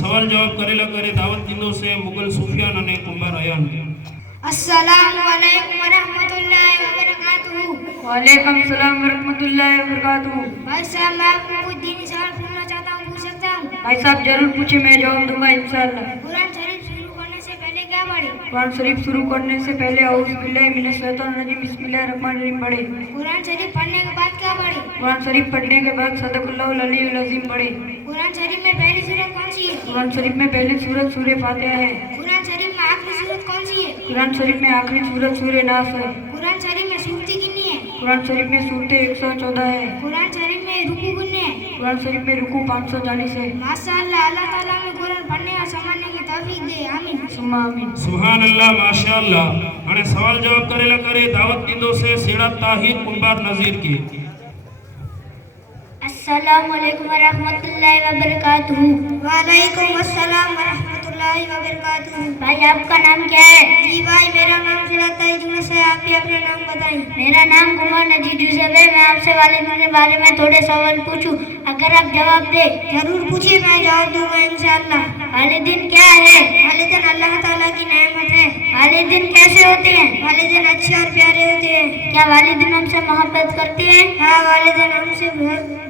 સવાલ જવાબ કરેલા કરે દાવત દીધો છે મુગલ સુફિયાન અને કુંભાર અયાન. अस्सलामु अलैकुम वरहमतुल्लाहि वबरकातुहू. वालेकुम सलाम वरहमतुल्लाहि वबरकातुहू. भाई साहब मैं आपको कुछ दीनी सवाल पूछना चाहता हूँ, पूछ सकता हूँ? भाई साहब जरूर पूछे, मैं जवाब दूंगा इंशाअल्लाह. कुरान शरीफ शुरू करने से पहले क्या पढ़े? कुरान शरीफ शुरू करने से पहले औज़ु बिल्लाहि मिनश शैतानिर रजीम बिस्मिल्लाहिर्रहमानिर्रहीम पढ़े. कुरान शरीफ पढ़ने के बाद क्या पढ़े? कुरान शरीफ पढ़ने के बाद सदक़ल्लाहुल अलीयुल अज़ीम पढ़े. कुरान शरीफ में पहली सूरत कौन सी है? कुरान शरीफ में पहली सूरत सूरह फातिहा है. कुरान शरीफ में आखिरी सूरत कौन सी है? कुरान शरीफ में आखिरी सूरत सूरह नास है. कुरान शरीफ में सूरतें कितनी है? कुरान शरीफ में सूरतें 114 है. कुरान शरीफ में रुकू कितने हैं? कुरान शरीफ में रुकू 540 है. माशाअल्लाह, अल्लाह ताला में कुरान पढ़ने और समझने की तौफीक दे. आमीन. सुम्मा आमीन. સુભાન અલ્લાહ માશાઅલ્લાહ. અને સવાલ જવાબ કરેલા કરે દાવત દીધો છે સેડા તાહિર કુંભાર નઝીર की. अस्सलामु अलैकुम वरहमतुल्लाहि वबरकातुहू. वालेकुम अस्सलाम वरहमतुल्लाहि वबरकातुहू. भाई आपका नाम क्या है? जी भाई मेरा नाम सिराता यूसुफ है. आप भी अपना नाम बताइए. मेरा नाम कुमार नजीर यूसुफ है. मैं आपसे वालिदैन के बारे में थोड़े सवाल पूछूं, अगर आप जवाब दे. जरूर पूछिए, मैं जवाब दूंगा इंशाअल्लाह. वालिदैन क्या है? वालिदैन अल्लाह ताला की नेमत है. वालिदैन कैसे होते हैं? वालिदैन अच्छे और प्यारे होते हैं. क्या वालिदैन हमसे मोहब्बत करते हैं? हाँ, वालिदैन हमसे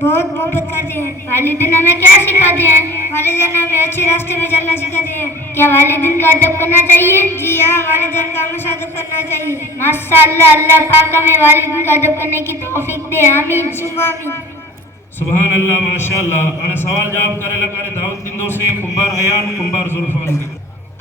बहुत मोहब्बत करते हैं. वालिदैन हमें क्या सिखाते हैं? वालिदैन हमें अच्छे रास्ते में चलना सिखाते हैं. क्या वालिदैन का अदब करना चाहिए? जी हाँ, वालिदैन का हमेशा अदब करना चाहिए. माशाअल्लाह, अल्लाह पाक हमें वालिदैन का अदब करने की तौफीक दे. आमीन. सुम्मा आमीन. સુભાન અલ્લાહ માશાઅલ્લાહ. અને સવાલ જવાબ કરેલા કરે દાવત દીધો છે કુંભાર અયાન કુંભાર ઝુલ્ફાન की.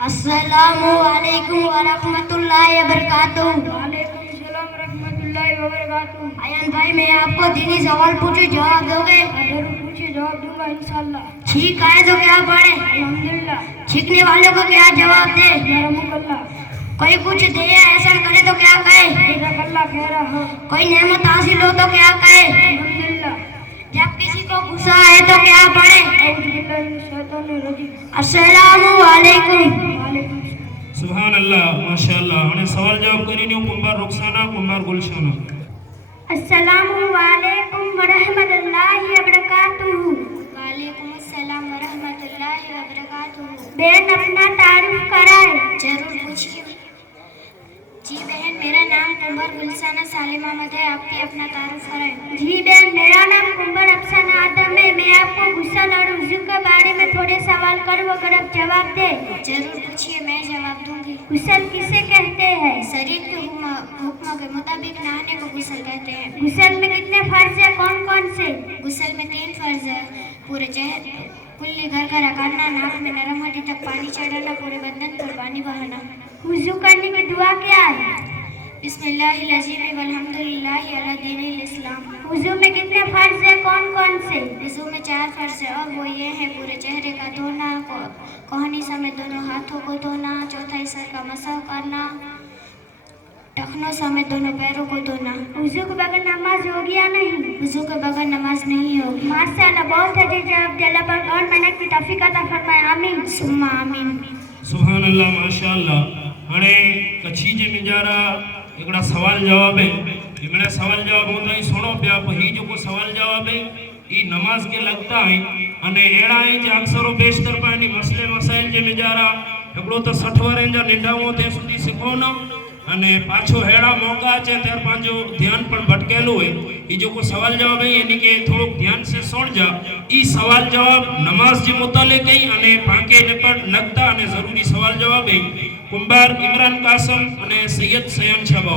अस्सलामु अलैकुम वरहमतुल्लाहि वबरकातुहू. वालेकुम सलाम वरहमतुल्लाहि वबरकातुहू. अयान भाई मैं आपको दीनी सवाल पूछूं, जवाब दोगे? जरूर पूछिए, जवाब दूंगा इंशाअल्लाह. ठीक है तो क्या पढ़े? अल्हम्दुलिल्लाह. सीखने वालों को क्या जवाब दे? यरहमुकल्लाह. कोई कुछ दे या एहसान करे तो क्या कहे? जज़ाकल्लाह खैरा. हाँ. कोई नेमत हासिल हो तो क्या कहे? अल्हम्दुलिल्लाह. जब किसी को गुस्सा आए तो क्या पढ़े? औज़ु बिल्लाहि मिनश शैतानिर रजीम. अस्सलामु अलैकुम. वालेकुम. સુભાન અલ્લાહ માશાઅલ્લાહ. અને સવાલ જવાબ કરીને હું કુંભાર રુખસાના કુંભાર ગુલશાના. अस्सलामु अलैकुम वरहमतुल्लाहि वबरकातुहू. वालेकुम अस्सलाम वरहमतुल्लाहि वबरकातुहू. बहन अपना तारुफ कराए. जरूर पूछिए. जी बहन मेरा नाम कुंभार गुलशाना सालिम अहमद है. आप भी अपना तारुफ कराए. जी बहन मेरा नाम कुंभार अफसाना आदम है. मैं आपको गुस्सल और उज़्र के बारे में थोड़े सवाल करूँ, अगर आप जवाब दे. जरूर पूछिए, मैं जवाब दूंगी. गुस्सल किसे कहते हैं? शरीर के हुक्म के मुताबिक नहाने को गुस्ल कहते हैं. गुस्ल में कितने फर्ज है, कौन कौन से? गुस्ल में 3 फर्ज है. पूरे चेहरे कुल्ली घरघरा करना, नाक में नरम हड्डी तक पानी चढ़ाना, पूरे बदन पर पानी बहाना. वुज़ू करने की दुआ क्या है? बिस्मिल्लाहिल अज़ीम वल्हम्दुलिल्लाहि अला दीनिल इस्लाम. वुज़ू में कितने फर्ज है, कौन कौन से? वुज़ू में 4 फर्ज है और वो ये है: पूरे चेहरे का धोना, कोहनी समेत दोनों हाथों को धोना, चौथाई सर का मसाह करना, टखनों समेत दोनों पैरों को धोना. वुज़ू के बगैर नमाज होगी या नहीं? वुज़ू के बगैर नमाज नहीं होगी. माशाअल्लाह, बहुत अच्छे जवाब दिया. पर और मेहनत की तौफीक अता फरमाए. आमीन. सुम्मा आमीन. સુભાન અલ્લાહ માશાઅલ્લાહ. અને કચ્છી જે નજારા એકડા સવાલ જવાબ है એમણે સવાલ જવાબ હોતા ही सुनो पिया ही जो को सवाल जवाब है ई नमाज के लगता है. અને એડા है જે અક્ષરો બેશતર પાની મસલે મસાइल જે નજારા એકડો તો 60 વર્ષ जा નિંડાઓ તે સુધી શીખવાનો અને પાછો હેડા મોકા છે ત્યાર પાંજો ધ્યાન પણ ભટકેલું હોય. ई जो को सवाल जवाब है यानी के थोड़ो ध्यान से सुन जा. ई सवाल जवाब नमाज जे मुतालिक है અને પાંકે નિપટ નકતા અને જરૂરી સવાल जवाब है. कुंभार इमरान कासम અને सैयद सयान शाह.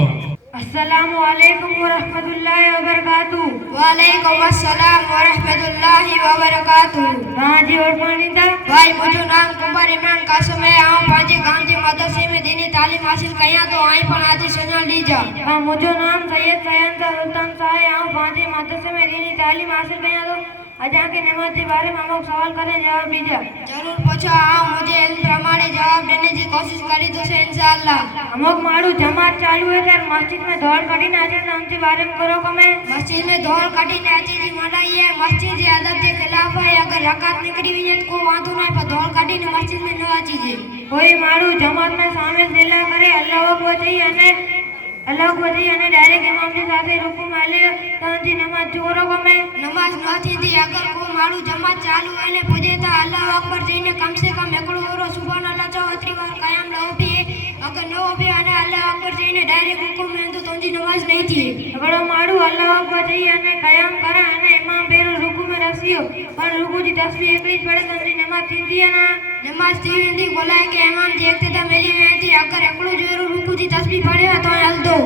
अस्सलामु अलैकुम वरहमतुल्लाहि वबरकातुहू. वालेकुम अस्सलाम वरहमतुल्लाहि वबरकातुहू. हाँ जी, और मानिंदा. भाई मुझे नाम कुंभार इमरान कासम है. आऊँ पांचे गांधी मदरसे में दीनी तालीम हासिल कया तो आई पण आदि सुना लीजा. हाँ, मुझे नाम सैयद सयान सुल्तान साहब है. आऊँ पांचे मदरसे में दीनी तालीम हासिल कया तो अजा के नमाज के बारे में अमुक सवाल करें, जवाब दीजिए. जरूर पूछो. हाँ, मुझे इल्म प्रमाणे जवाब देने की कोशिश करी तो से इंशाअल्लाह. अमुक मारू जमात चालू है तर मस्जिद में दौड़ कटी नाचे तो उनके बारे में करो कमे. मस्जिद में दौड़ कटी नाची जी मनाई है. मस्जिद के अदब के खिलाफ है. अगर रकात निकली हुई तो को वांधो ना, पर दौड़ कटी ने मस्जिद में न आची जी. कोई मारू जमात में शामिल दिला करे, अल्लाह को चाहिए અને અલ્લાહ અકબર થઈ અને ડાયરેક્ટ ઇમામની સાથે રૂકુમાં લે તોથી નમાજ ચોરો ગમે નમાજ નથી અગર કો મારું જમાત ચાલુ અને પૂજે તો અલ્લાહ અકબર જઈને કમ સે કમ એકડો ઓરો સુબહાનલ્લાહ 34 વાર કાયમ રહો અગર ન ઓબે અને અલ્લાહ અકબર જઈને ડાયરેક્ટ રૂકુ में तो तोंजी नमाज नहीं थी અગડો મારું અલ્લાહ અકબર થઈ અને કયામ કરે અને ઇમામ પેરો રૂકુ में રસ્યો પણ રૂકુજી તસબીહ એકડી જ પડે તોંજી નમાજ થીંદી ના नमाज थी वेंदी बोलाए के इमाम देखते था मेरी वेंदी अगर एकड़ो जोरो रुकू जी तस्बीह पढ़े तो हल दो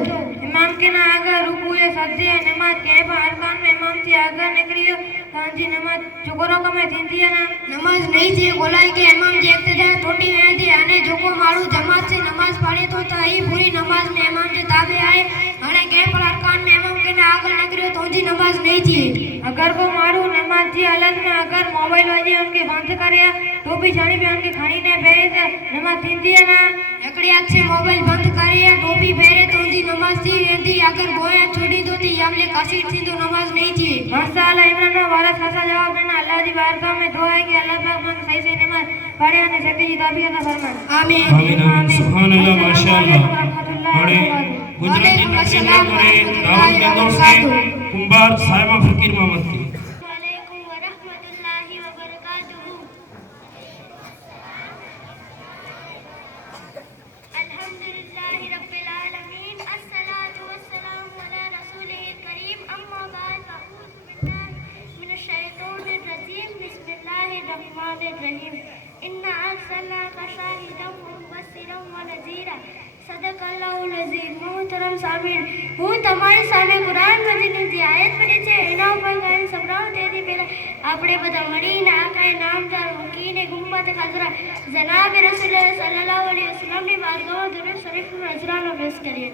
इमाम के ना आगे रुकू या सजदे नमाज के पर अरकान में इमाम थी आगे निकलियो तोंजी नमाज चुकरो का में थींदी ना नमाज नहीं थी बोलाए के इमाम देखते थे थोड़ी वेंदी अने जोको मारू जमात से नमाज पढ़े तो ही पूरी नमाज में इमाम के ताबे आए अने के पर अरकान में इमाम के ना आगे निकलियो तोंजी नमाज नहीं थी अगर को मारू नमाज जी हालत में अगर मोबाइल वाजे उनके बंद करया टोपी छानी पे उनके खानी ने पहरे नमाज थींदी ना एकड़ी हाथ से मोबाइल बंद करिए टोपी पहरे तोंजी नमाज थी वेंदी अगर बोया छोड़ी दो थी हमले कसीट थी तो नमाज नहीं थी माशाअल्लाह इमरान वाला खासा जवाब देना अल्लाह दी बारगाह में दुआ है कि अल्लाह पाक मन सही से नमाज पढ़े અને સકીજી તાબીયત અતા ફરમાય आमीन આમીન સુબહાનલ્લાહ માશાઅલ્લાહ આપણે ગુજરાતી તફસીર કરે દાઉદ કેન્દ્ર से कुंभार साहिबा फकीर मोहम्मद की वालेकुम व रहमतुल्लाहि व बरकातहू अल्हम्दुलिल्लाहि रब्बिल आलमीन अस्सलातु वस्सलामु अला रसूलिल करीम अम्मा बाद अऊज़ु बिल्लाहि मिनश शैतानिर रजीम बिस्मिल्लाहिर रहमानिर रहीम इन्ना अर्सलनाका शाहिदन व मुबश्शिरन व नज़ीरा સદકલ્લાહુલ અઝીઝ મોહતરમ સામીન હું તમારી સામે કુરાન મજીદની જે આયત પઢી છે એના ઉપર કાયમ સંભળાવું તેથી પહેલાં આપણે બધા મળીને આકાએ નામદાર વકીને ગુમ્મત ખઝરા જનાબ રસૂલ સલ્લલ્લાહુ અલૈહિ વસલ્લમની બારગાહમાં દરૂદ શરીફનો નજરાનો પેશ કરીએ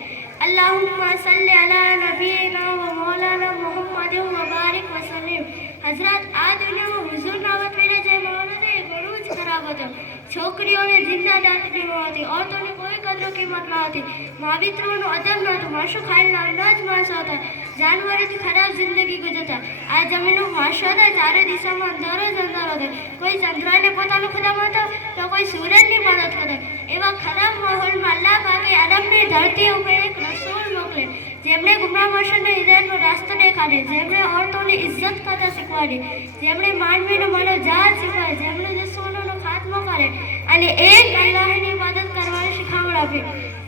અલ્લાहुम्मा સલ્લી અલા નબીના વ મૌલાના મુહમ્મદ વ બારિક વસલ્લિમ હઝરત આ દુનિયામાં હુઝુરના વત મેળે જે માહોલ એ ઘણું જ ખરાબ હતો છોકરીઓને જિંદા દાંત દેવામાં આવતી औरतों कोई कदर कीमत न होती मावित्रों अदब न होता माशो खाइल अंदाज मांस होता जानवरों की खराब जिंदगी गुजरता आज जमीनों माशो होता चारे दिशा में अंधारो જ અંધારો होता कोई चंद्रा ने પોતાનો ખુદા માનતો તો કોઈ સૂરજની મદદ કરે એવા ખરાબ માહોલમાં અલ્લાહ પાકે આદમને ધરતી ઉપર એક રસૂલ મોકલે જેમણે ગુમરાહ માણસોને હિદાયતનો રાસ્તો દેખાડે જેમણે औरतोंની ઇજ્જત કરતા શીખવાડી જેમણે માનવીનો મનોજાત શીખવાડે જેમણે દુશ્મનોનો ખાત્મો કરે અને એક અલ્લાહની ઇબાદત કરવાની શીખામણ આપી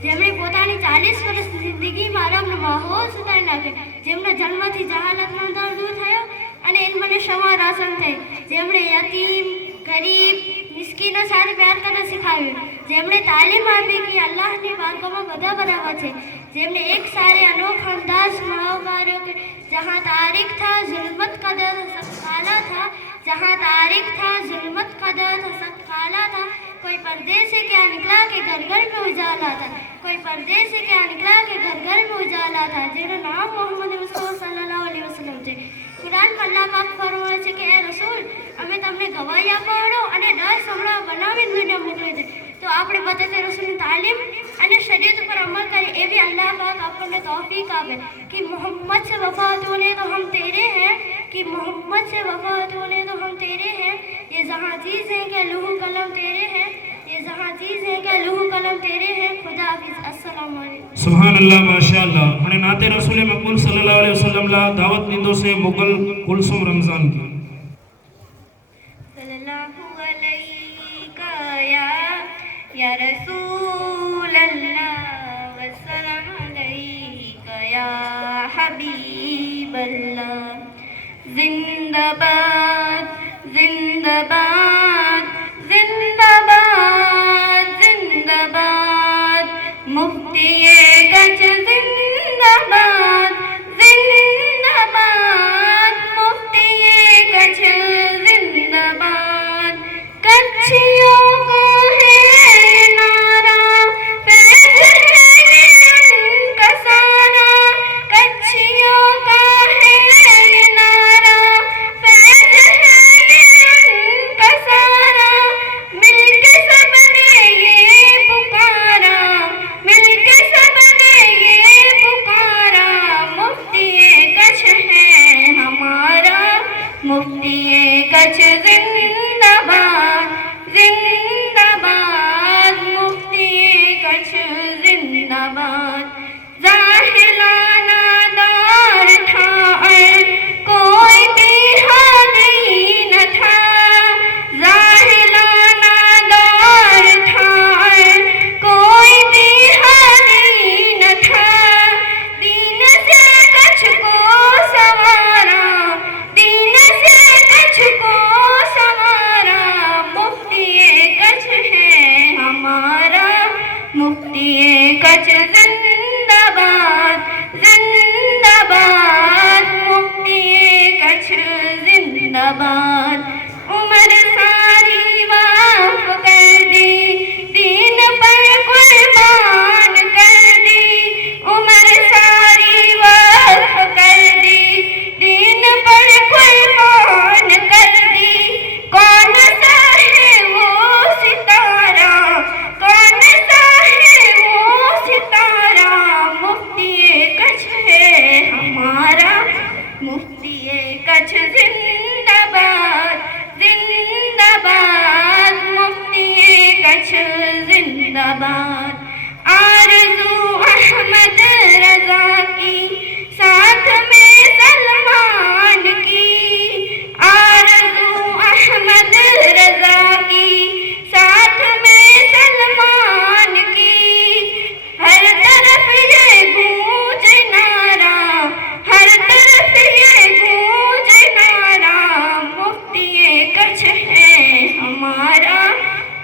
જેમણે પોતાની 40 વર્ષની જિંદગીમાં આરામનો માહોલ સુધારી નાખ્યો જેમનો જન્મથી જહાલતનો અંધાર દૂર થયો અને ઇલ્મને શમા રોશન થઈ જેમણે યતીમ ગરીબ મિસ્કીનો સાથે પ્યાર કરતા શીખવ્યું જેમણે તાલીમ આપી કે અલ્લાહની બારગાહમાં બધા બરાબર છે જેમણે एक सारे अनोखा अंदाज माओवारों के जहाँ तारीख था जुल्मत का दर सब काला था जहाँ तारीख था जुल्मत का दर सब काला था कोई पर्दे से क्या निकला कि घर घर में उजाला था कोई पर्दे से क्या निकला कि घर घर में उजाला था જેનું નામ મોહમ્મદ મુસ્તફા સલ્લલ્લાહુ અલૈહિ વસલ્લમ છે કુરાન અલ્લાહ પાક ફરમાવે છે કે એ રસૂલ અમે તમને ગવાહી આપવાનો અને ડર સંભળાવ બનાવીને દુનિયા મોકલે છે તો આપણે બધા રસૂલની તાલીમ અને શરીયત પર અમલ કરીએ એવી અલ્લાહ પાક આપણને તૌફીક આપે कि मोहम्मद से वफा तूने तो हम तेरे हैं कि मोहम्मद से वफा तूने तो हम तेरे हैं ये जहाँ चीज़ है कि लूह कलम तेरे हैं ये जहाँ चीज़ है कि लूह कलम तेरे हैं खुदा हाफिज़ अस्सलाम वालेकुम सुभान अल्लाह माशाअल्लाह મને નાતે રસૂલ મકબૂલ સલ્લલ્લાહુ અલૈહિ વસલ્લમ લા દાવત નીંદો से मुगल कुलसुम रमजान की सल्लल्लाहु अलैका या रसूल अल्लाह वसल्लम अलैका या हबीब अल्लाह जिंदाबाद जिंदाबाद जिंदाबाद जिंदाबाद मुफ्ती गंज जिंदाबाद जिंदाबाद मुफ्ती गंज जिंदाबाद कच्छियों को है नारा फैज़ है उनका सारा कच्छियों का है नारा फैज़ है उनका सारा मिलके सबने ये पुकारा मिलके सबने ये पुकारा मुफ्ती कच्छ है हमारा मुफ्ती कच्छ जिंदाबाद जिंदाबाद मुफ्ती कच्छ जिंदाबाद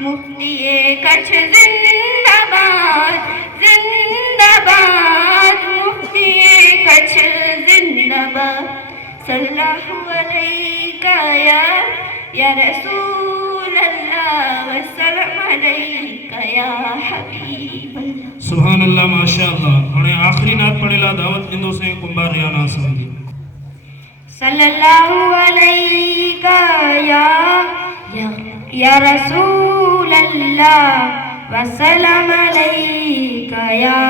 मुफ्ती कच्छ जिंदाबाद जिंदाबाद मुफ्ती कच्छ जिंदाबाद सल्लल्लाहु अलैका या रसूल अल्लाह वसल्लम अलैका या हबीब अल्लाह। सुभान अल्लाह माशाअल्लाह। हाणे आखिरी नात पढ़ेला दावत ॾींदो से कुंभार रियाना समझी सल्लल्लाहु अलैका या रसूल अल्लाह वसल्लम अलैका या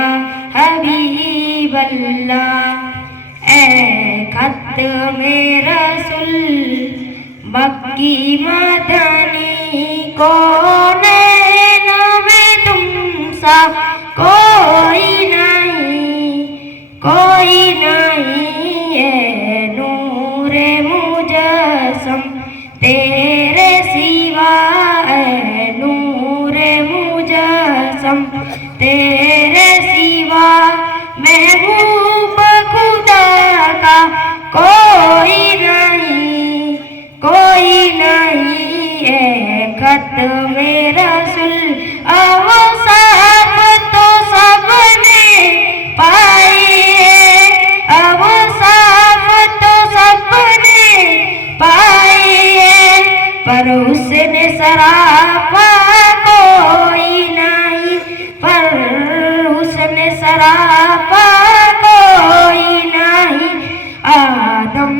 हबीब अल्लाह। ए खत मेरा रसूल मक्की मदनी कौन में तुम सा कोई नहीं है नूरे मुजस्सम तेरे सिवा है नूरे मुजस्सम तेरे सिवा महबूब खुदा का कोई नहीं है खत मेरा रसूल अवसाफ तो सबने पाई है अवसाफ तो सबने पाई है पर उसने सरापा कोई नहीं पर उसने सरापा कोई नहीं आदम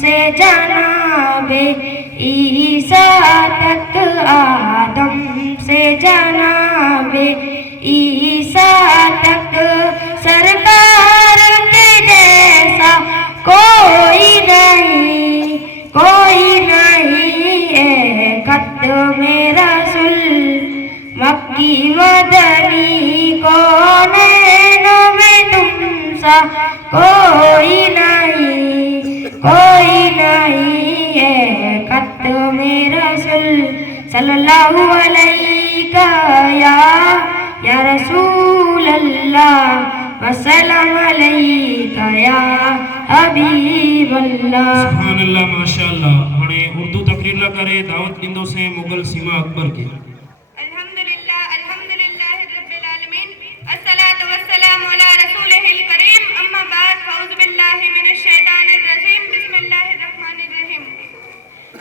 से जनाबे ईसा तक आदम से जनाबे ईसा तक सरकार के जैसा कोई नहीं है खत मेरा रसूल मक्की मदनी कौन में तुम सा कोई नहीं है खत मेरा रसूल सल्लल्लाहु अलैका या रसूल अल्लाह वसल्लम अलैका या हबीब अल्लाह। सुभान अल्लाह माशाअल्लाह। हाणे उर्दू तकरीर ला करे दावत ॾींदो से मुगल सीमा अकबर के अल्हम्दुलिल्लाह रब्बिल आलमीन अस्सलातु वस्सलामु अला रसूलिहिल करीम अम्मा बाद फौज़ु बिल्लाहि मिनश शैतानिर रजीम बिस्मिल्लाहिर रहमानिर रहीम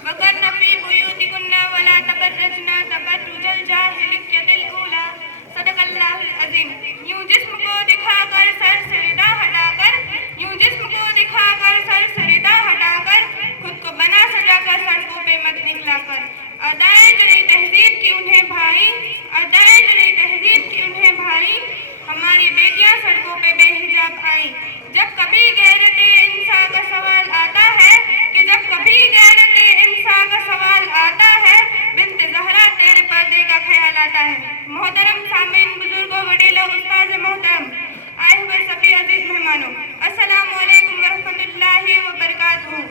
वक़र्न फी बुयूतिकुन्ना वला तबर्रजना तबर्रुजल जाहिलिय्यतिल ऊला सदक़ल्लाहुल अज़ीम। यूं जिस्म को दिखाकर सर से रिदा हटाकर यूं जिस्म को दिखाकर सर से रिदा हटाकर खुद को बना सजाकर सड़कों पे मत निकलाकर अदाए जली तहजीब की उन्हें भाई अदाए जली तहजीब की उन्हें भाई हमारी बेटियां सड़कों पे बेहिजाब आई। जब कभी गैरते इंसान का सवाल आता है कि जब कभी गैरते इंसान का सवाल आता है बिन्त ज़हरा तेरे पर्दे का ख्याल आता है। मोहतरम सामीन बुजुर्गों वडीलों उस्ताद मोहतरम आए हुए सभी अजीज मेहमानों अस्सलामु अलैकुम वरहमतुल्लाहि वबरकातुहू।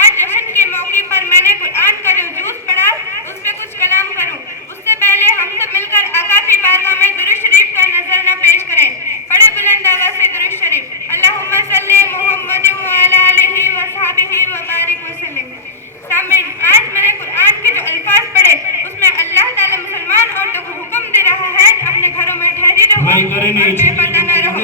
आज जश्न के मौके पर मैंने कुरान का जो जूस पढ़ा उस पे कुछ कलाम करूं। उससे पहले हम सब मिलकर आका की बारगाह में दुरूद शरीफ का नजराना पेश करें। बड़े बुलंद आवाज से दुरूद शरीफ अल्लाहुम्मा सल्ली मुहम्मद व अला आलिहि व सहाबिहि व बारिक वसल्लम। सामीन आज मैंने कुरान के जो अल्फाज पढ़े उसमें अल्लाह ताला मुसलमान औरतों को हुक्म दे रहा है कि अपने घरों में ठहरी रहो और बेपर्दा न रहो।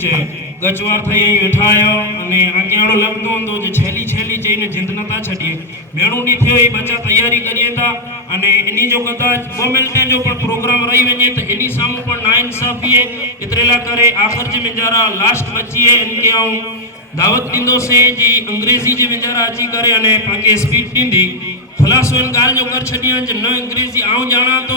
ઠીક છે ગચવાર થઈ અહીં વેઠા આવ્યો અને આગેવાળો લગતો હતો જે છેલ્લી છેલ્લી જઈને જીંદ નતા છડીએ મેણું નહીં થયો એ બચ્ચા તૈયારી કરીએ હતા અને એની જો કદાચ ગવર્મેન્ટ જો પણ પ્રોગ્રામ રહી વञे તો એની સામે પણ ના इंसाफी है इतरेला करे आखिर जे मेजारा लास्ट बची है इनके आऊं दावत दींदो से जी अंग्रेजी जे मेजारा अची करे अने पाके स्पीच दींदी खलासो इन गाल जो कर छडिया जे न अंग्रेजी आऊं जाना तो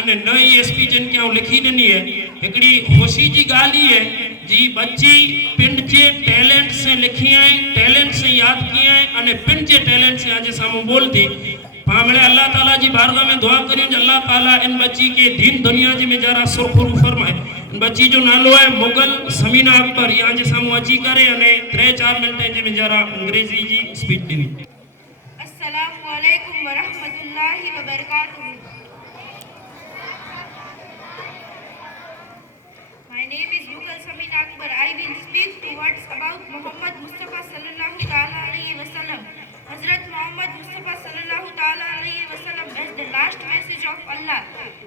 अने न ये स्पीच इनके आऊं लिखी दनी है एकड़ी खुशी जी गाल ही है जी बच्ची पिंड जे टैलेंट से लिखी है टैलेंट से याद की है अने पिंड जे टैलेंट से आज सामू बोलती पामड़े अल्लाह ताला जी बारगाह में दुआ करियो जे अल्लाह ताला इन बच्ची के दीन दुनिया जी में जरा सुरखुरू फरमाए इन बच्ची जो नालो है मुगल समीना अकबर यहाँ जे सामू अची करे अने 3-4 मिनट जे में जरा अंग्रेजी जी स्पीच दी अस्सलामु अलैकुम व रहमतुल्लाहि व बरकातहू। My name is Mughal Samina Akbar. I will speak two words about Muhammad Mustafa sallallahu ta'ala alayhi wa sallam. Hazrat Muhammad Mustafa sallallahu ta'ala alayhi wa sallam as the last message of Allah.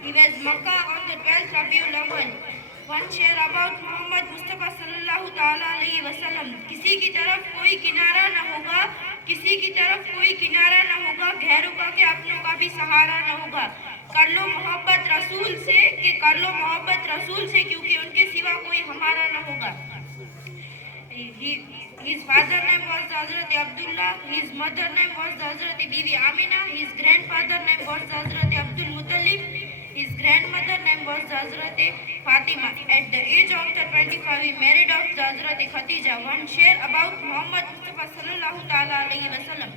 He was Makkah on the 12th Rabiul Awwal. One share about Muhammad Mustafa sallallahu ta'ala alayhi wa sallam. किसी की तरफ कोई किनारा न होगा, किसी की तरफ कोई किनारा न होगा, गैरों का के अपनों का भी सहारा न होगा। कर लो मोहब्बत रसूल से कि कर लो मोहब्बत रसूल से क्योंकि उनके सिवा कोई हमारा न होगा। His father name was Hazrat Abdullah, his mother name was Hazrat Bibi Amina, his grandfather name was Hazrat Abdul Muttalib, his grandmother name was Hazrat Fatima. At the age of 25 he married off Hazrat Khadija. One share about Muhammad Mustafa sallallahu ta'ala alayhi wa sallam.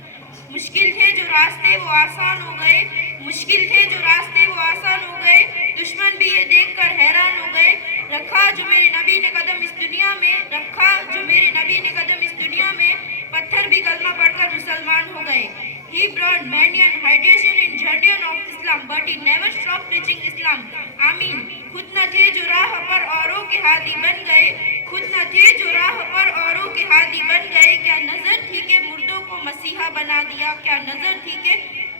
मुश्किल थे जो रास्ते वो आसान हो गए, मुश्किल थे जो रास्ते वो आसान हो गए, दुश्मन भी ये देखकर हैरान हो गए। रखा जो मेरे नबी ने कदम इस दुनिया में, रखा जो मेरे नबी ने कदम इस दुनिया में, पत्थर भी कलमा पढ़कर मुसलमान हो गए। He brought many an hydration in journey of Islam, but he never stopped preaching Islam. आमीन। खुद न थे जो राह पर औरों के हादी बन गए, खुद न थे जो राह पर औरों के हादी बन गए। क्या नजर थी कि मुर्दों को मसीहा बना दिया, क्या नजर थी कि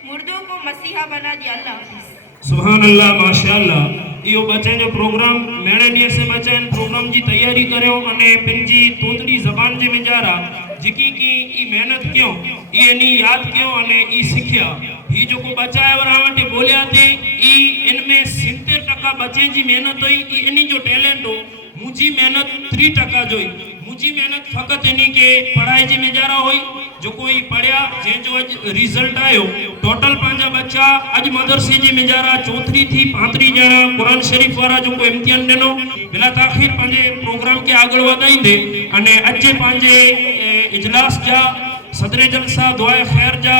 मुर्दों को मसीहा बना दिया। अल्लाह हाफिज़। सुभान अल्लाह माशाअल्लाह। इहो बच्चे जो प्रोग्राम मेणे ॾींहं से बच्चन प्रोग्राम जी तैयारी करियो अने पंहिंजी तोतरी ज़बान जे मेजारा जेकी की ई मेहनत कयो ई एनी याद कयो अने ई सिखिया ही जो को बच्चा है वरा वटे बोलिया थे ई इनमें 70% बच्चे जी मेहनत हुई ई इनी जो टैलेंट हो मुझी मेहनत 3% जोई मुझी मेहनत फकत इनी के पढ़ाई जी मेजारा हुई जो कोई पढ़िया जे जो अज रिजल्ट आयो टोटल पांजा बच्चा अज मदरसे जी मेजारा 34 थी 35 जना कुरान शरीफ वाला जो को इम्तिहान देनो बिला ताखिर पांजे प्रोग्राम के आगळ वधाईंदे अने अज पांजे इजलास जा सदर जलसा दुआए खैर जा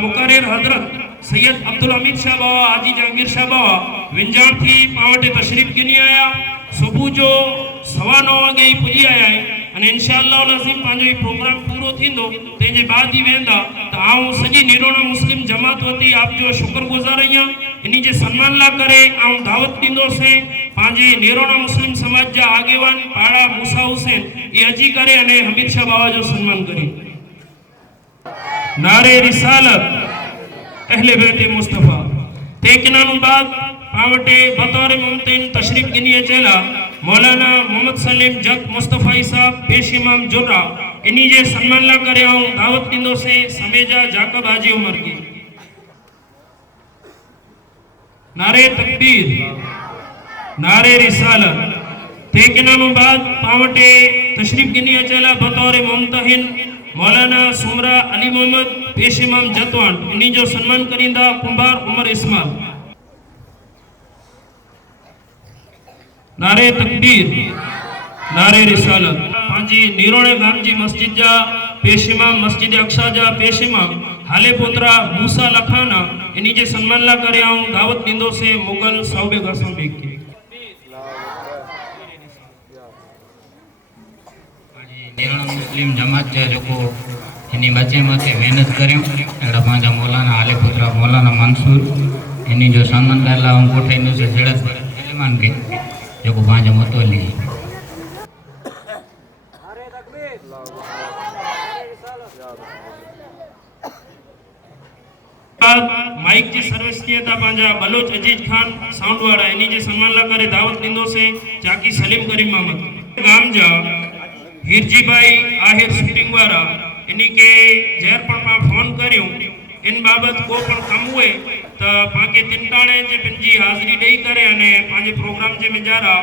मुकर्रर हजरत सैयद अब्दुल हमीद शाह बाबा हाजी जहांगीर शाह बाबा विंजाण थी पावटे तशरीफ गिनी आया सुबह जो 9:15 वागे ही पुजी आया है अने इंशाअल्लाह लज़ीम पांजो ई प्रोग्राम पूरो थींदो तेजे बाद ही वेंदा त आऊं सजी निरोना मुस्लिम जमात वती आप जो शुक्रगुजार आहियां इनी जे सम्मान ला करे आऊं दावत दींदो से पांजे निरोना मुस्लिम समाज जा आगेवान पाड़ा मूसा हुसैन ये अजी करे अने हमीद शाह बाबा जो सम्मान करी। नारे रिसालत अहले बैत मुस्तफा तेकनानु बाद पावटे बतौर मुमतिन तशरीफ गिनी अचेला मौलाना मोहम्मद सलीम जग मुस्तफाई साहब पेश इमाम जुर्रा इनी जे सम्मान ला करे आऊं दावत दींदो से समेजा जाकब हाजी उमर की। नारे तकबीर नारे रिसालत तेकनानु बाद पावटे तशरीफ गिनी अचेला बतौर मुमतहिन मौलाना सुमरा अली मोहम्मद पेश इमाम जतवान इनी जो सम्मान करींदा कुंभार उमर इस्माल। नारे तकबीर नारे रिसालत पांजी निरोणे गाम जी मस्जिद जा पेश इमाम मस्जिद अक्सा जा पेश इमाम हाले पोतरा मूसा लखाना इनी जे सम्मान ला करे आऊं दावत दींदो से मुगल साउबे गसम बेग की। निरोणा मुस्लिम जमात जा जोको इनी बच्चे मथे मेहनत कर्यो एड़ा पांजा मौलाना हाले पोतरा मौलाना मंसूर इनी जो सम्मान करला हम कोठे नु से जड़त सलीमान के जो को पांजा मतोली। माइक जी सर्विस किए था पांजा बलोच अजीज खान साउंड वाला इनी जे सम्मान ला करे दावत दींदो से जाकी सलीम करीम मोहम्मद। गाम जा हीरजी भाई आहिर शूटिंग वाला इन्हीं के जहर पर पा फोन करियो इन बाबत को पण कम हुए तो पाके तिनटाणे जे पिंजी हाजिरी दई करे अने पांजे प्रोग्राम जे मिजारा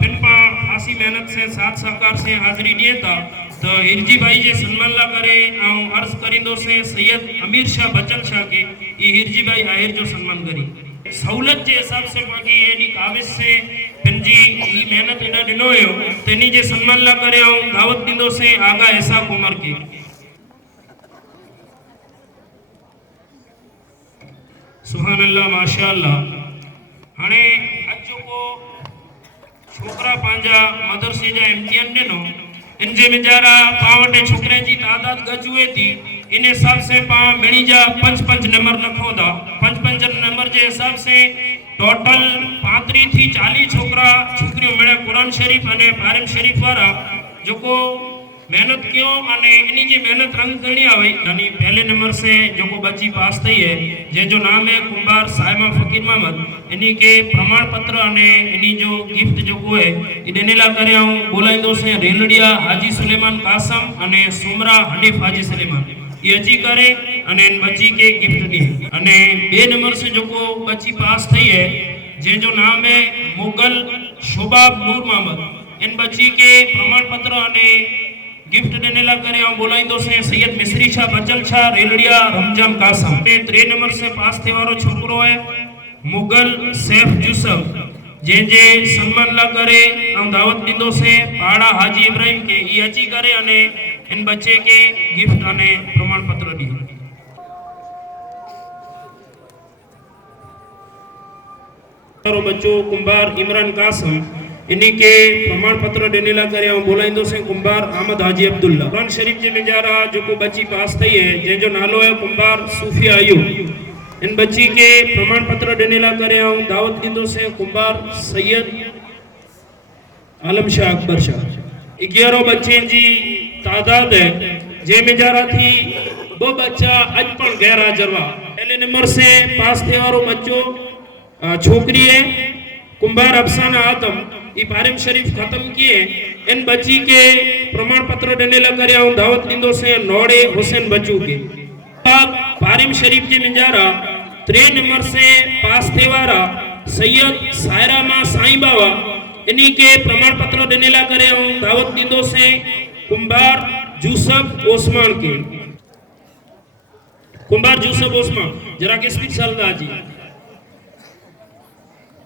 पिन पा खासी मेहनत से साथ सहकार से हाजिरी दिए था तो हिरजी भाई जे सन्मान ला करे आऊं अर्ज करिंदो से सैयद अमीर शाह बचन शाह के ये हिरजी भाई आहिर जो सन्मान करी सहूलत के हिसाब से बाकी एडी काबिज से पिंजी ई मेहनत एडा दिनो हो तेनी जे सन्मान ला करे आऊं दावत दिंदो से आगा ऐसा उमर के सुभान अल्लाह माशाअल्लाह हाणे अज को छोकरा पांजा मदरसे जा इम्तिहान देनो इनजे मिजारा पावटे छोकरे जी तादाद गज हुए थी इन हिसाब से पा मिणी जा 5 नंबर लखो दा 5 नंबर जे हिसाब से टोटल 35 थी 40 छोकरा छोकरियों मिले कुरान शरीफ अने बारिम शरीफ वाला जो को मेहनत क्यों अने इनी जी मेहनत रंग करनी आवे यानी पहले नंबर से जो को बच्ची पास थई है जे जो नाम है कुंभार साइमा फकीर मोहम्मद इनी के प्रमाण पत्र अने इनी जो गिफ्ट जो को है ई देनेला करे हूं बोलाइंदो से रेलडिया हाजी सुलेमान कासम अने सुमरा हनीफ हाजी सुलेमान ये अची करे अने इन बच्ची के गिफ्ट दी अने बे नंबर से जो को बच्ची पास थई है जे जो नाम है मुगल शोबाब नूर मोहम्मद इन बच्ची के प्रमाण पत्र अने गिफ्ट देने ला करे हम बोलाइंदो से सैयद मिस्री शाह बचल शाह रेलडिया रमजान कासम पे 3 नंबर से पास थे वारो छोकरो है मुगल सैफ यूसुफ जे जे सन्मान ला करे हम दावत दिंदो से पाड़ा हाजी इब्राहिम के ई अची करे अने इन बच्चे के गिफ्ट अने प्रमाण पत्र दी तारो बच्चो कुंभार इमरान कासम इन्हीं के प्रमाण पत्र देने ला करे हम बोलाइंदो से कुंभार अहमद हाजी अब्दुल्ला कुरान शरीफ जे मिजारा जो को बच्ची पास थई है जे जो नालो है कुंभार सूफिया आयू इन बच्ची के प्रमाण पत्र देने ला करे हम दावत दिंदो से कुंभार सैयद आलम शाह अकबर शाह 11 बच्चे जी तादाद है जे मिजारा थी वो बच्चा अज पण गैर हाजिर हुआ पहले नंबर से पास थे वारो बच्चो छोकरी है कुंभार अफसाना आदम ई बारिम शरीफ खत्म किए इन बच्ची के प्रमाण पत्र देने ला करे हूं दावत दिंदो से नोड़े हुसैन बच्चू के बारिम शरीफ जे मिजारा 3 नंबर से पास थे वारा सैयद सायरा मा साईं बाबा इन्हीं के प्रमाण पत्र देने ला करे हूं दावत दिंदो से कुंभार यूसुफ ओस्मान के कुंभार यूसुफ ओस्मान जरा के स्पीच चलदा जी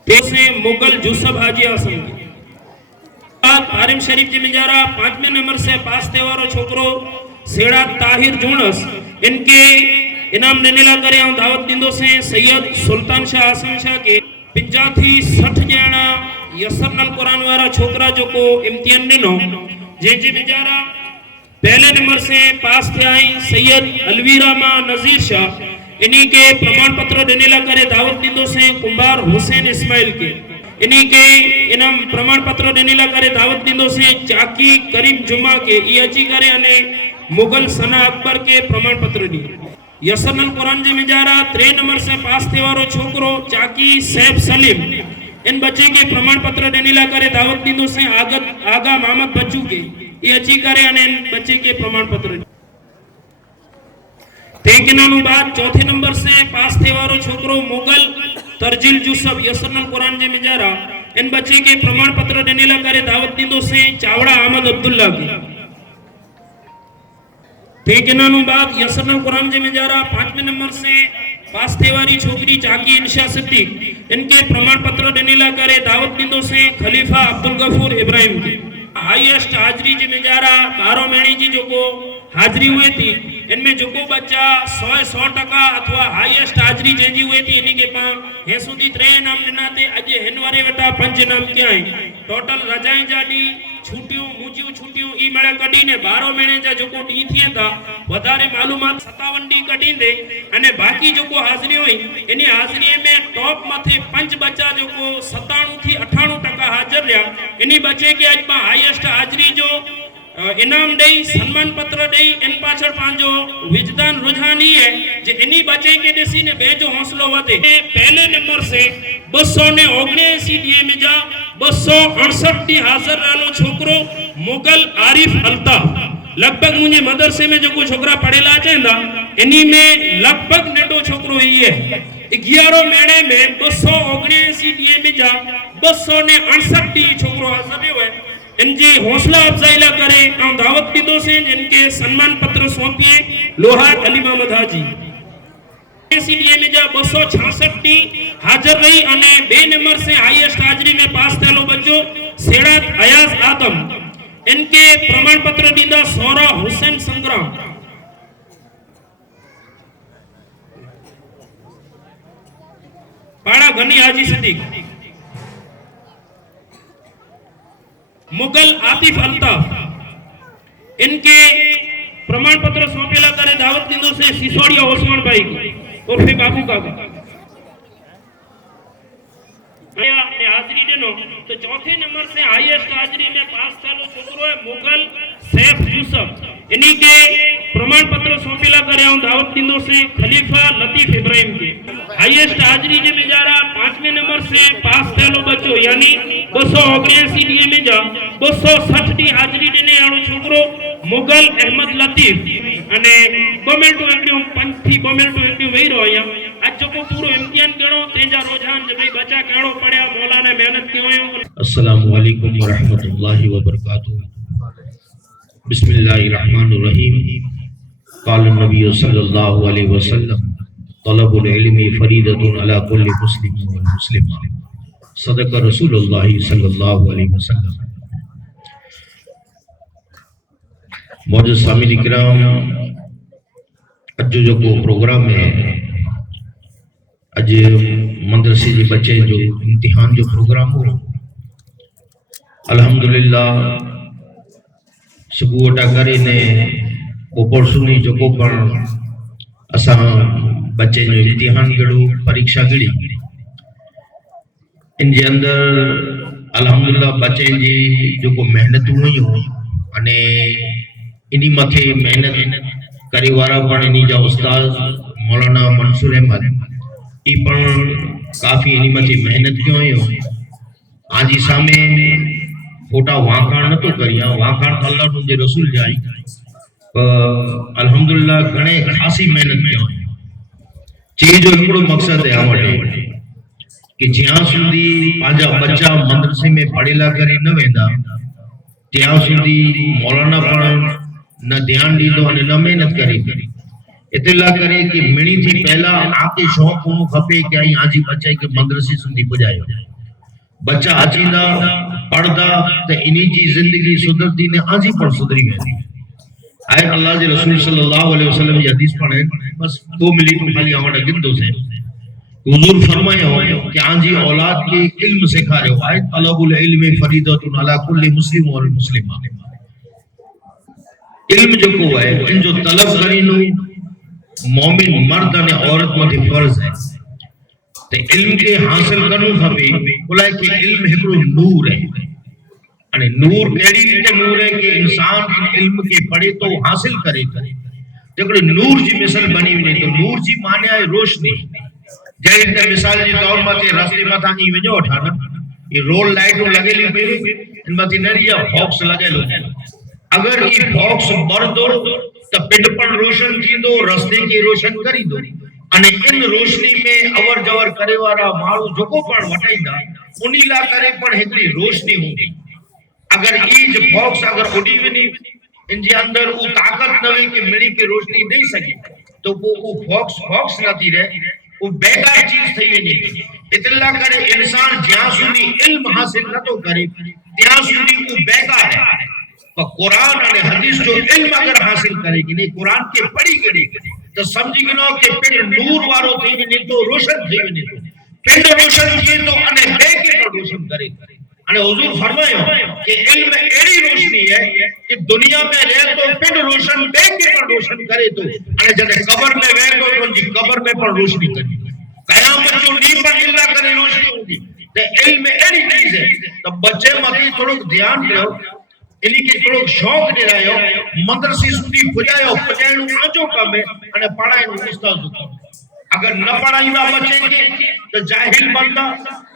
से मुगल यूसुफ हाजी आसम बारिम शरीफ जी मिजारा 5वें नंबर से पास थे वारो छोकरो सेड़ा ताहिर जुनस इनके इनाम देने ला करे हम दावत दिंदो से सैयद सुल्तान शाह आसम शाह के 50 थी 60 जना यसरनल कुरान वाला छोकरा जो को इम्तिहान देनो जे जी मिजारा पहले नंबर से पास थे आई सैयद अलवीरा मा नजीर शाह इन्हीं के प्रमाण पत्र देने ला करे दावत दिंदो से कुंभार हुसैन इस्माइल के इन्हीं के इनाम प्रमाण पत्र देने ला करे दावत दिंदो से चाकी करीम जुमा के ई अची करे अने मुगल सना अकबर के प्रमाण पत्र दी यसरनल कुरान जे मिजारा 3 नंबर से पास थे वारो छोकरो चाकी सैफ सलीम इन बच्चे के प्रमाण पत्र देने ला करे दावत दिंदो से आगा मोहम्मद बच्चू के ई अची करे अने इन बच्चे के प्रमाण पत्र तेकिनानु बाद 4थे नंबर से पास थे वारो छोकरो मुगल तरजिल यूसुफ यसरनल कुरान जे मिजारा इन बच्चे के प्रमाण पत्र देने ला करे दावत दिंदो से चावड़ा अहमद अब्दुल्ला के तेकिनानु बाद यसरनल कुरान जे मिजारा 5वें नंबर से पास थे वारी छोकरी चाकी इंशा सिद्दीक इनके प्रमाण पत्र देने ला करे दावत दिंदो से खलीफा अब्दुल गफूर इब्राहिम की हाईएस्ट हाजरी जे मिजारा 12 महीने जी जो को हाजरी हुई थी इनमें जो को बच्चा 100% अथवा हाईएस्ट हाजरी जी हुई थी इन्हीं के पास हे सुधी 3 नाम दिना थे अज हिनवारे वटा 5 नाम क्या है टोटल रजाएं जाडी छुट्टियों मुजियो छुट्टियों ई मेळे कढी ने 12 महीने जा जो को डी थिए था વધારે मालूमात 57 डी कढी दे अने बाकी जो को हाजरी हुई इनी हाजरी में टॉप माथे 5 बच्चा जो को 97 थी 98% हाजिर रहा इनी बच्चे के आज में हाईएस्ट हाजरी जो इनाम ॾेई सन्मान पत्र ॾेई इन पाछड़ पंहिंजो विजदान रुझान ही है जे इन्हीं बच्चे के ॾिसी ने ॿिए जो हौसलो वधे। पहले नंबर से 279 ॾींहं में जा 268 ॾींहं हाज़िर रहलो छोकरो मुगल आरिफ अल्ताफ। लगभग मुझे मदरसे में जो छोकरा पढ़ेला अचेंदा इन्हीं में लगभग नंढो छोकरो ही है। 11 महीने में 279 ॾींहं में जा 268 ॾींहं छोकरो हाज़िर रहियो है। इनकी हौसला अफजाई ला करे ऐं दावत ॾींदो से जिनके सम्मान पत्र सौंपिए लोहार अली मोहम्मद हाजी। ॾींहं में जा 266 ॾींहं हाज़िर रही अने 2 नंबर से हाईएस्ट हाजिरी में पास थियलो बच्चो सेड़ात अयाज आदम। इनके प्रमाण पत्र ॾींदा सौरा हुसैन संग्राम। पाड़ा गनी हाजी सिद्दीक। मुगल आतिफ अल्ताफ। इनके प्रमाण पत्र सौंपेला करे दावत ॾींदो से सिसोड़िया ओसमान भाई उर्फे बाबू काका। हाजिरी ॾिनो तो चौथे नंबर से हाईएस्ट हाजिरी में पास थियलो छोकरो है मुगल सैफ यूसुफ। इन्हीं के प्रमाण पत्र सौंपेला करे ऐं दावत ॾींदो से खलीफा लतीफ इब्राहिम के। हाईएस्ट हाजिरी जे में जारा 5वें नंबर से पास थियलो बच्चो यानी 279 ॾींहं में जा 260 ॾींहं हाजिरी ॾिने वालो छोकरो मुगल अहमद लतीफ। अने 2 मिनटूं हिकिड़ियूं पंथी 2 मिनटूं हिकिड़ियूं वेही रहो आहियां। अॼु जेको पूरो इम्तिहान कहिड़ो तेजा रुझान जे भई बच्चा कहिड़ो पढ़िया मौलाना मेहनत कयो हुयूं। अस्सलामु अलैकुम व रहमतुल्लाहि व बरकातुहू। बिस्मिल्लाहिर रहमानिर रहीम। क़ाल नबी सल्लल्लाहु अलैहि वसल्लम तलबुल इल्मी फरीदतुन अला कुल्लि मुस्लिम व मुस्लिमा। सदक रसूलुल्लाह सल्लल्लाहु अलैहि वसल्लम। मौजूद सामिन इकराम, अॼु जेको प्रोग्राम है अॼु मदरसे जे बच्चे जो इम्तिहान जो प्रोग्राम हो। अल्हम्दुलिल्लाह सुबुह वटा करे ने बपोर सुनी जेको पण असां बच्चे जो इम्तिहान गड़ो परीक्षा गड़ी इन जे अंदर अल्हम्दुलिल्लाह बच्चे जी जेको मेहनत हुई अने इन्हीं मथे मेहनत करे वारा पण इन्हीं जा उस्ताद मौलाना मंसूर अहमद ई पण काफी इन्हीं मथे मेहनत क्यों हुई। आज सामे खोटा वाकाण न तो करिया, वाकाण अल्लाह नुजे रसूल जाई अल्हम्दुलिल्लाह घणे खासी मेहनत क्यों। चीज जो एकड़ो मकसद है आवटे कि ज्यां सुधी पांजा बच्चा मदरसे में पढ़ेला करे न वेंदा त्यां सुधी मौलाना पण न ध्यान दीदो अने न मेहनत करे। इतला करे कि मिणी थी पहला आके शौक होनो खपे कि आई आजी बच्चे के मदरसे सुधी पुजायो। बच्चा अचींदा पढ़दा तो इन्हीं की जिंदगी सुधरती ने आजी पर सुधरी वेंदी। आए अल्लाह के रसूल सल्लल्लाहु अलैहि वसल्लम की हदीस पढ़े बस 2 मिनट में खाली आवड़ा गिनदो से हुजूर फरमायो कि आजी औलाद के इल्म सिखारियो। आए तलबुल इल्मी फरीदतुन अला कुल्लि मुस्लिम व मुस्लिमा। इल्म जो को है इन जो तलब करीनो मोमिन मर्द ने औरत मथे फर्ज है। ते इल्म के हासिल करनो खपे बोला कि इल्म एकड़ो नूर है। अने नूर केड़ी रीते नूर है कि इंसान इन इल्म के पढ़े तो हासिल करे जेकड़ो नूर जी मिसाल बनी वने तो नूर जी माने है रोशनी। जई रीते मिसाल जी तौर मथे रास्ते मथा ई वजो वठा न ये रोड लाइटू लगेली पे इन मथे नरिया फॉक्स लगेलो। अगर ये फॉक्स बरदो तो पिंडपण रोशन थींदो रास्ते के रोशन करींदो अने इन रोशनी में अवर जवर करे वाला माण्हू जेको पण वठाईंदा उनी ला करे पण एकड़ी रोशनी हूंदी। अगर ई जो फॉक्स अगर उड़ी वनी इन जे अंदर वो ताकत न वे कि मिणी के रोशनी दे सके तो वो फॉक्स नथी रहे, वो बेकार चीज थई वनी। इतला करे इंसान ज्यां सुधी इल्म हासिल न तो करे त्यां सुधी वो बेकार है। तो कुरान और हदीस जो इल्म अगर हासिल करेगी नहीं कुरान के पढ़ी करी तो समझी गनो कि पिंड नूर वारो थी वने तो रोशन थी वने तो पिंड रोशन थी तो अने बे के रोशन करे। अने हुजूर फरमायो कि इल्म एड़ी रोशनी है कि दुनिया में रहे तो पिंड रोशन बे के रोशन करे तो अने जने कब्र में वेंदो तो जी कब्र में पण रोशनी करे। कयामत जो नी पर इल्ला करे रोशनी होगी ते इल्म एड़ी चीज है। तो बच्चे मथे थोड़ो ध्यान रहो इन्हीं के थोड़ो शौक ॾिरायो मदरसे सुठी पुॼायो पुॼाइणो आजो कम है अने पढ़ाइणो उस्ताद जो कम अगर न पढ़ाईंदा बच्चे के तो जाहिल बनता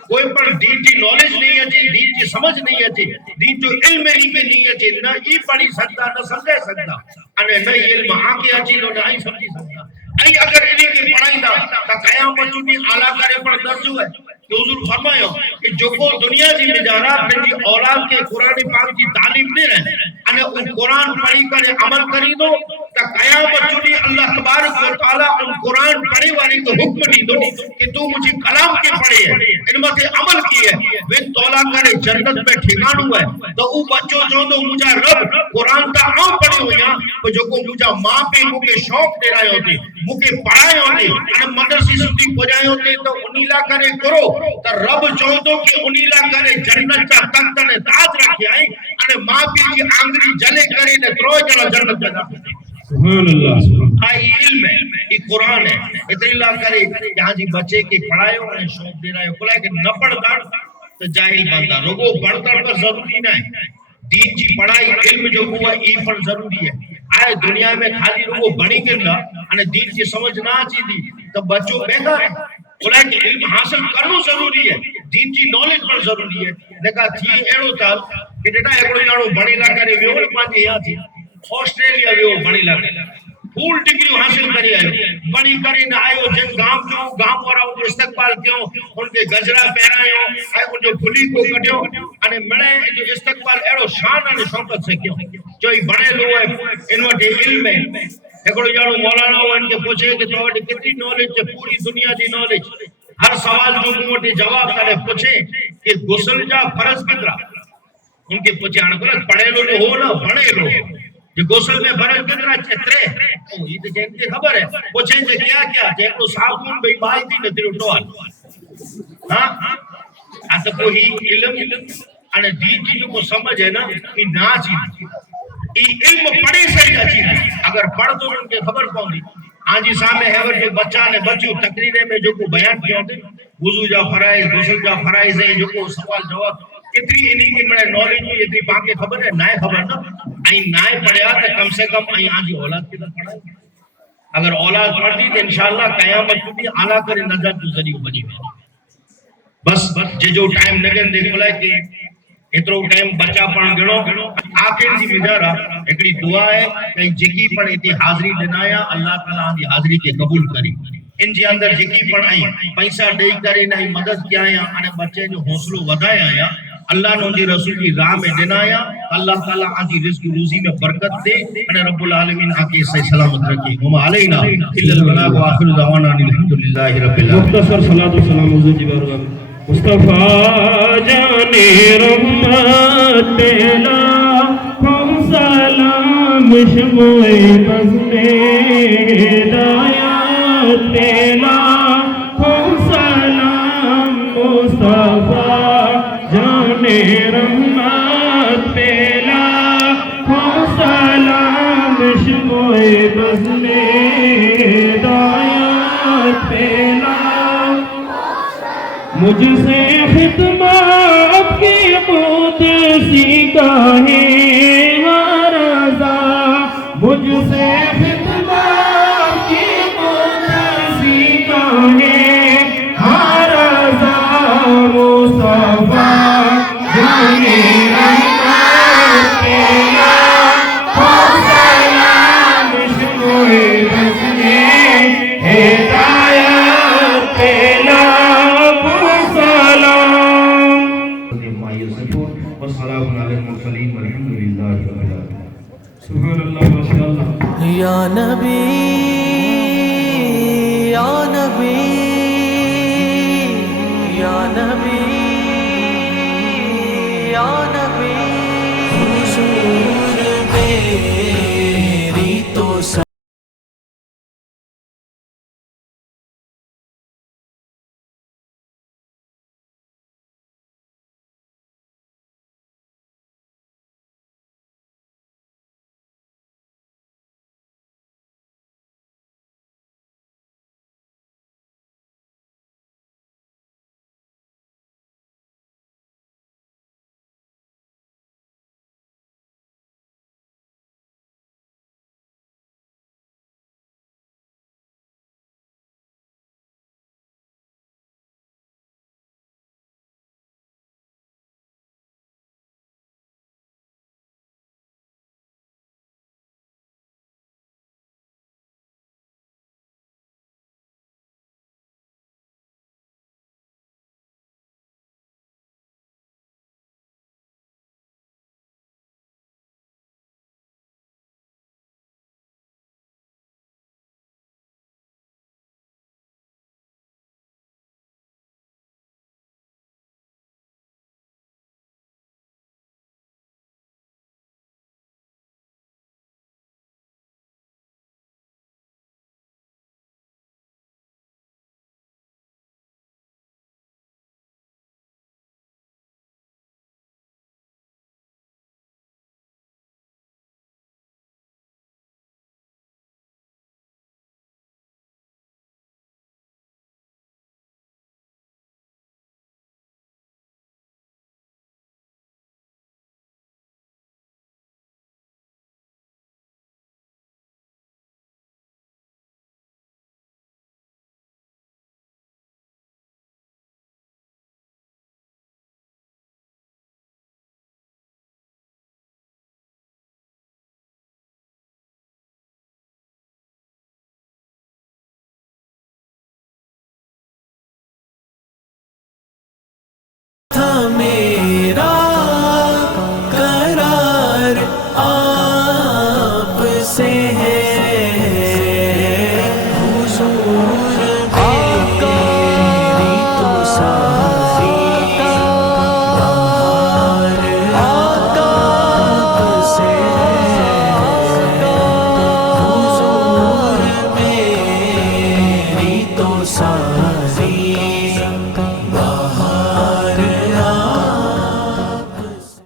कोई पर दीन की नॉलेज नहीं अचे दीन की समझ नहीं अचे दीन जो इल्म नहीं अचे न ई पढ़ी सकता न समझे सकता अने न इल्म आके अची न आई समझी सकता आई अगर इन्हीं के पढ़ाईंदा तो क़यामत जो ॾींहुं आला करे पर दर्जो है कि हुजूर फरमायो कि जोको दुनिया जी गुजारा पंहिंजी औलाद के कुरान पाक की तालीम दे रहे अने उन कुरान पढ़ी करे अमल करींदो त क़यामत जो ॾींहुं अल्लाह तबारक व तआला उन कुरान पढ़े वाले को हुक्म दींदो कि तू मुझे कलाम के पढ़े है इन मथे अमल की है वे तौला करे जन्नत में ठिकानो है तो उ बच्चो चोंदो मुझा रब कुरान ता आऊं पढ़ियो या तो जोको मुझा मां पे मुके शौक देरायो थे मुके पढ़ायो थे अने मदरसे सुठी पहुंचायो थे तो उनीला करे करो तो रब चोंदो कि उनीला करे जन्नत का तख्त ने ताज रखे आई अने मां पे जी आंगरी जले करे ने त्रो जणा जन्नत में दाखिल सुभान अल्लाह आई इल्म है ये कुरान है इतनी ला करे यहाँ जी बच्चे के पढ़ायो और शौक दे रहा है बोला कि न पढ़ता तो जाहिल बनता रोगो पढ़ता पर जरूरी ना है दीन की पढ़ाई इल्म जो हुआ ई पर जरूरी है आए दुनिया में खाली रोगो बणी गंदा अने दीन की समझ ना आची थी तो बच्चों बेकार है बोला कि इल्म हासिल करनो जरूरी है दीन की नॉलेज पर जरूरी है देखा थी एड़ो ताल कि डेटा एकड़ो जानो बणी ला करे वियो पांजे या थी ऑस्ट्रेलिया वियो बणी ला फुल डिग्री हासिल करी आयो बणी करे न आयो जन गांव वाला उनके इस्तकबाल क्यों उनके गजरा पहरायो ऐ उनके फुली को कढियो अने मणे जो इस्तकबाल एड़ो शान अने शौकत से क्यों जो ई बणे लो है इन वटे इल्म है एकड़ो जानो मौलाना उनके पूछे कि तो वटे कितनी नॉलेज है पूरी दुनिया जी नॉलेज हर सवाल जो मुटे जवाब करे पूछे कि गुस्ल जा फर्ज कितरा उनके पूछे हां गलत पढ़े लो हो ना बणे लो जो गुस्ल में फर्ज कितरा छतरे ओ ये तो जेके खबर है पूछे जे क्या जेको साबुन भई बाई दी न तेरो टोल हां आ तो कोई इल्म अने दीन जी जो समझ है ना ई ना जी ई इल्म पढ़े सही अची अगर पढ़ तो उनके खबर पौंदी आजी सामने हेवर जो बच्चा ने बच्चो तकरीरे में जो को बयान कियो थे वुजू जा फराइज गुस्ल जा फराइज है जो को सवाल जवाब कितनी इन्हीं की मने नॉलेज में इतनी बाकी खबर है नाय खबर ना आई नाय पढ़या तो कम से कम आई आजी औलाद की पढ़ाई अगर औलाद पढ़ती तो इंशाअल्लाह कयामत भी आला करे नजर जो जरियो बनी बस जे जो टाइम लगन दे बोला कि एतरो टाइम बच्चा पण गणो आखिर जी गुजारा एकड़ी दुआ है कि जेकी पण इती हाजिरी दिनाया अल्लाह ताला जी हाजिरी के कबूल करी इन जे अंदर जेकी पण आई पैसा देई करे नहीं मदद किया या अने बच्चे जो हौसलो वधाया या अल्लाह ने जी रसूल की राह में दिनाया अल्लाह ताला आजी रिज़्क रोजी में बरकत दे अने रब्बुल आलमीन आके सही सलामत रखे हम अलैना इल्लल बला व आखिर दवाना अल्हम्दुलिल्लाहि रब्बिल आलमीन मुख्तसर सलात व सलाम हुजूर जी बारगाह में मुस्तफा जाने रहमत तेला हम सलाम शमोए बज़्मे हिदायत तेला हम सलाम मुस्तफा जाने रहमत तेला हम सलाम शमोए बज़्मे हिदायत तेला मुझसे खिदमत की मूत सीखा है रज़ा मुझसे खिदमत की मूत सीखा है रज़ा मुस्तफा जाने रहमत तेरा सलाम शमोए बज़्मे हिदायत तेरा या नबी या नबी या नबी